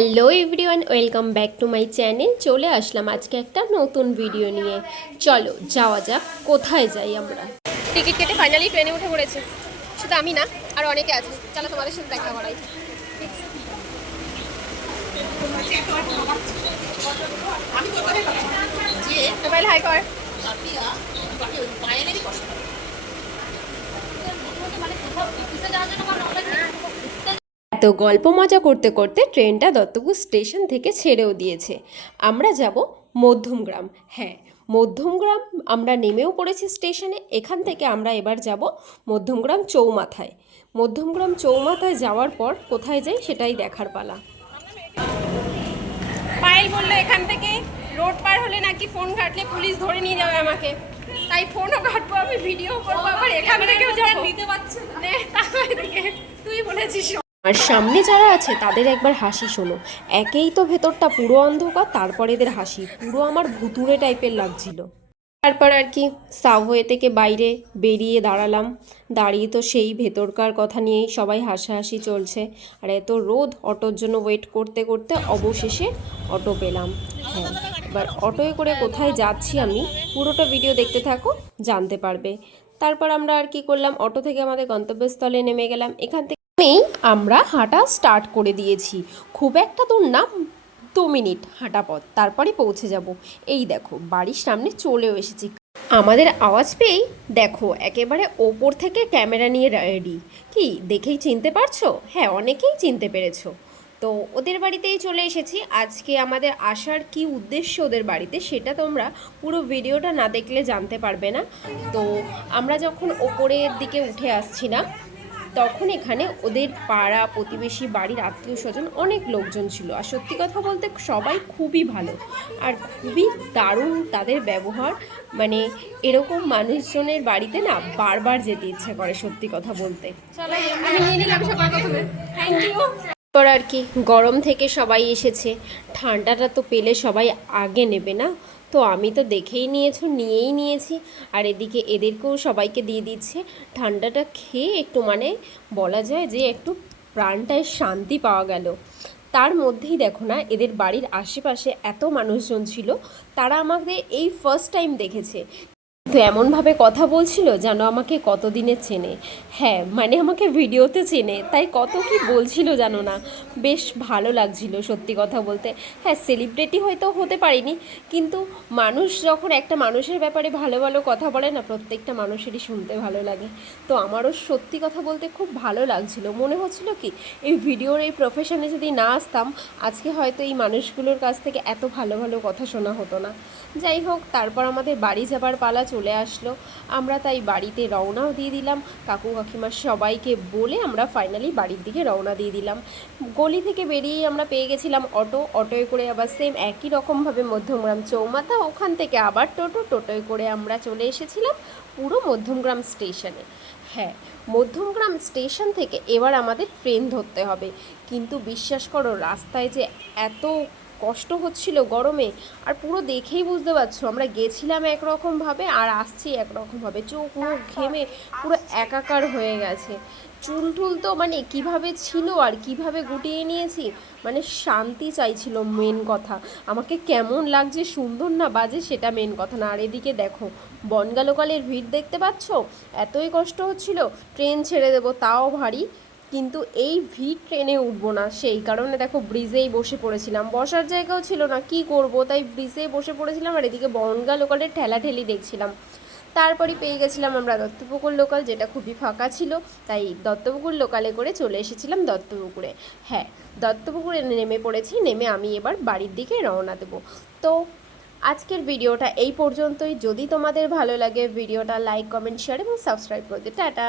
Hello everyone, welcome back to my channel. চলে আসলাম আজকে একটা নতুন ভিডিও নিয়ে। চলো যাওয়া যাক, কোথায় যাই আমরা। টিকিট কেটে ফাইনালি ট্রেনে উঠে পড়েছি। শুধু আমি না, আর অনেকে আছে। চলো তোমাদের সাথে দেখা করাই। মোবাইল হাই কর। এত গল্প মজা করতে করতে ট্রেনটা দত্তপুর স্টেশন থেকে ছেড়েও দিয়েছে। আমরা যাব মধ্যমগ্রাম। হ্যাঁ, মধ্যমগ্রাম আমরা নেমেও পড়েছি স্টেশনে। এখান থেকে আমরা এবার যাব মধ্যমগ্রাম চৌমাথায়। মধ্যমগ্রাম চৌমাথায় যাওয়ার পর কোথায় যাই সেটাই দেখার পালা। পায়েল বললো এখান থেকে রোড পার হলে নাকি ফোন ঘাটলে পুলিশ ধরে নিয়ে যাবে আমাকে, তাই ফোনও ঘাটবো, আমি ভিডিও করবো, আবার এখান থেকেও যাবো। নিতে পারছে না, তুই বলেছিস। আর সামনে যারা আছে তাদের একবার হাসি শোনো। একেই তো ভেতরটা পুরো অন্ধকার, তারপর এদের হাসি পুরো আমার ভুতুড়ে টাইপের লাগছিল। তারপর আর কি সাবওয়ে থেকে বাইরে বেরিয়ে দাঁড়ালাম। দাঁড়িয়ে তো সেই ভেতরকার কথা নিয়েই সবাই হাসাহাসি চলছে। আর এত রোদ, অটোর জন্য ওয়েট করতে করতে অবশেষে অটো পেলাম। হ্যাঁ, এবার অটোয় করে কোথায় যাচ্ছি আমি পুরোটা ভিডিও দেখতে থাকো, জানতে পারবে। তারপর আমরা আর কি করলাম, অটো থেকে আমাদের গন্তব্যস্থলে নেমে গেলাম। এখান থেকে আমরা হাঁটা স্টার্ট করে দিয়েছি। খুব একটা দূর না, 2 মিনিট হাঁটা পথ, তারপরে পৌঁছে যাব। এই দেখো বাড়ির সামনে চলেও এসেছি। আমাদের আওয়াজ পেয়েই দেখো একেবারে ওপর থেকে ক্যামেরা নিয়ে রেডি। কি দেখেই চিনতে পারছো? হ্যাঁ, অনেকেই চিনতে পেরেছো। তো ওদের বাড়িতেই চলে এসেছি। আজকে আমাদের আসার কি উদ্দেশ্য ওদের বাড়িতে সেটা তোমরা পুরো ভিডিওটা না দেখলে জানতে পারবে না। তো আমরা যখন ওপরের দিকে উঠে আসছিলাম তখন এখানে ওদের পাড়া প্রতিবেশী, বাড়ির আত্মীয় স্বজন অনেক লোকজন ছিল। আর সত্যি কথা বলতে সবাই খুবই ভালো আর খুবই দারুণ তাদের ব্যবহার। মানে এরকম মানুষজনের বাড়িতে না বারবার যেতে ইচ্ছে করে, সত্যি কথা বলতে। তারপর আর কি গরম থেকে সবাই এসেছে, ঠান্ডাটা তো পেলে সবাই আগে নেবে না। তো আমি তো দেখেই নিয়েই নিয়েছি। আর এদিকে এদেরকেও সবাইকে দিয়ে দিচ্ছে। ঠান্ডাটা খেয়ে একটু মানে বলা যায় যে একটু প্রাণটায় শান্তি পাওয়া গেল। তার মধ্যেই দেখো না, এদের বাড়ির আশেপাশে এত মানুষজন ছিল, তারা আমাকে এই ফার্স্ট টাইম দেখেছে। তো এমনভাবে কথা বলছিল যেন আমাকে কতদিনে চেনে। হ্যাঁ, মানে আমাকে ভিডিওতে চেনে, তাই কত কি বলছিল জানো না। বেশ ভালো লাগছিল সত্যি কথা বলতে। হ্যাঁ, সেলিব্রিটি হয়তো হতে পারিনি, কিন্তু মানুষ যখন একটা মানুষের ব্যাপারে ভালো ভালো কথা বলে না, প্রত্যেকটা মানুষেরই শুনতে ভালো লাগে। তো আমারও সত্যি কথা বলতে খুব ভালো লাগছিল। মনে হচ্ছিল কি এই ভিডিওর এই প্রফেশনে যদি না আসতাম, আজকে হয়তো এই মানুষগুলোর কাছ থেকে এত ভালো ভালো কথা শোনা হতো না। যাই হোক, তারপর আমাদের বাড়ি যাবার পালা চলে আসলো। আমরা তাই বাড়িতে রওনাও দিয়ে দিলাম। কাকু কাকিমার সবাইকে বলে আমরা ফাইনালি বাড়ির দিকে রওনা দিয়ে দিলাম। গলি থেকে বেরিয়েই আমরা পেয়ে গেছিলাম অটোয় করে আবার সেম একই রকমভাবে মধ্যমগ্রাম চৌমাথা, ওখান থেকে আবার টোটোয় করে আমরা চলে এসেছিলাম পুরো মধ্যমগ্রাম স্টেশনে। হ্যাঁ, মধ্যমগ্রাম স্টেশন থেকে এবার আমাদের ট্রেন ধরতে হবে। কিন্তু বিশ্বাস করো, রাস্তায় যে এত কষ্ট হচ্ছিল গরমে, আর পুরো দেখেই বুঝতে পারছো আমরা গেছিলাম একরকমভাবে আর আসছি একরকমভাবে। চোখ মুখ ঘেমে পুরো একাকার হয়ে গেছে। চুল টুল তো মানে কিভাবে ছিল আর কিভাবে গুটিয়ে নিয়েছি, মানে শান্তি চাইছিল মেন কথা। আমাকে কেমন লাগছে, সুন্দর না বাজে, সেটা মেন কথা না। আর এদিকে দেখো বনগা লোকালের ভিড় দেখতে পাচ্ছ, এতই কষ্ট হচ্ছিল। ট্রেন ছেড়ে দেবো তাও ভারী, কিন্তু এই ভিড় ট্রেনে উঠবো না, সেই কারণে দেখো ব্রিজেই বসে পড়েছিলাম। বসার জায়গাও ছিল না, কি করব, তাই ব্রিজেই বসে পড়েছিলাম। আর এদিকে বনগা লোকালের ঠেলাঠেলি দেখছিলাম। তারপরই পেয়ে গেছিলাম আমরা দত্তপুকুর লোকাল, যেটা খুবই ফাঁকা ছিল, তাই দত্তপুকুর লোকালে করে চলে এসেছিলাম দত্তপুকুরে। হ্যাঁ, দত্তপুকুরে নেমে পড়েছি। নেমে আমি এবার বাড়ির দিকে রওনা দেবো। তো আজকের ভিডিওটা এই পর্যন্তই। যদি তোমাদের ভালো লাগে ভিডিওটা লাইক, কমেন্ট, শেয়ার এবং সাবস্ক্রাইব করে দিও। টাটা।